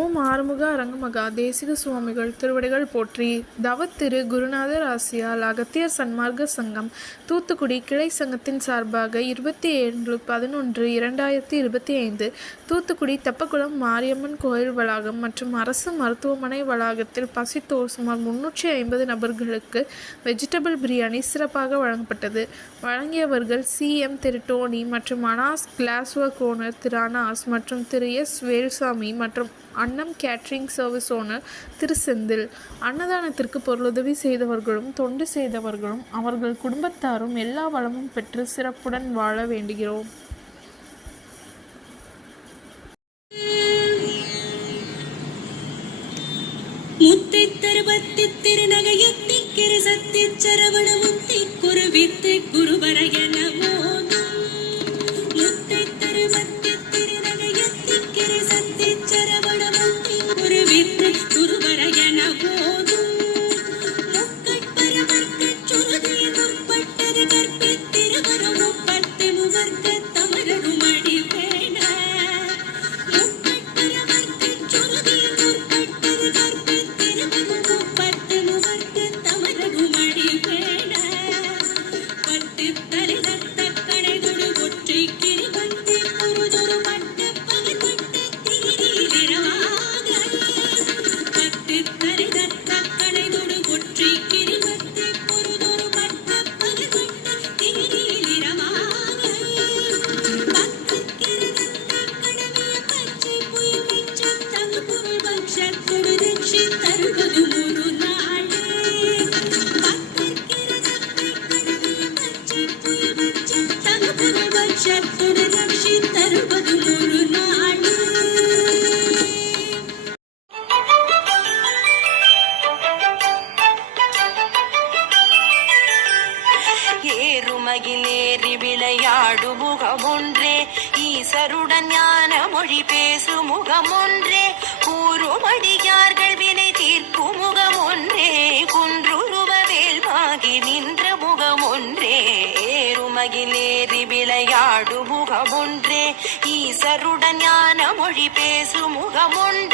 ஓம் ஆறுமுக அரங்கமகா தேசிக சுவாமிகள் திருவடிகள் போற்றி. தவத்திரு குருநாதர் ஆசியால் அகத்தியர் சன்மார்க்க சங்கம் தூத்துக்குடி கிளை சங்கத்தின் சார்பாக 27/11/2025 தூத்துக்குடி தெப்பக்குளம் மாரியம்மன் கோயில் வளாகம் மற்றும் அரசு மருத்துவமனை வளாகத்தில் பசித்தோர் சுமார் 350 நபர்களுக்கு வெஜிடபிள் பிரியாணி சிறப்பாக வழங்கப்பட்டது. வழங்கியவர்கள் CM திரு டோனி மற்றும் அனாஸ் கிளாஸ் ஒர்க் ஓனர் திரு அனாஸ் மற்றும் திரு S வேல்சாமி மற்றும் அன்னம் கேட்ரிங் சர்வீஸ் ஓனர் திரு செந்தில். அன்னதானத்திற்கு பொருளுதவி செய்தவர்களும் தொண்டு செய்தவர்களும் அவர்கள் குடும்பத்தாரும் எல்லா வளமும் பெற்று சிறப்புடன் வாழ வேண்டுகிறோம். முத்தை தருவத்தி திருநகையத்தி கிரிசத்தி சரவணமுத்தி குருவித்து குருவரையன போதும். முத்தை தருவத்தி திருநகையத்தி கிரிசத்தி சரவணமுத்தி குருவித்து குருவரையன போதும். முக்கட்பரவர்க்க சுருதிய முற்பட்டது கற்பித்திருவரும் முப்பத்தி முவர்க்க தமரரும் அடி வேண. முக்கட்பரவர்க்க சுருதிய முற்பட்டது கற்பித்திருவரும் முப்பத்தி முவர்க்க தமரரும் அடி வேண. பட்டு தரிதத்த கடைதொடு ஒற்றை கிரிவந்தி பொருதொரு பட்ட பகற்பட்ட தீரிரவாக. பட்டு தரிதத்த கடைதொடு ஒற்றை கிரிவந்தி பொருதொரு பட்ட பகற்பட்ட தீரிரவாக. பக்கக்கிரதத்தை கடவிய பச்சை புய் மிச்சம் தகு பொருள் பக்ஷத்தொடு ரட்சி தருவது ஒரு நாளே. பக்கக்கிரதத்தை கடவிய பச்சை புய் மிச்சம் தகு பொருள் பக்ஷத்தொடு ரட்சி தருவது ஒரு நாளே. ஏறுமகிலேறி விளையாடு முகமொன்றே, ஈசருடன் ஞான மொழி பேசு முகமொன்றே, கூறுமடியார்கள் வினை தீர்க்கும் முகமொன்றே, குன்றுருவ வேல்வாகி நின்ற முகமொன்றே. ஏறுமகிலேறி விளையாடு முகமொன்றே, ஈசருடன் ஞான மொழி பேசு முகமொன்றே,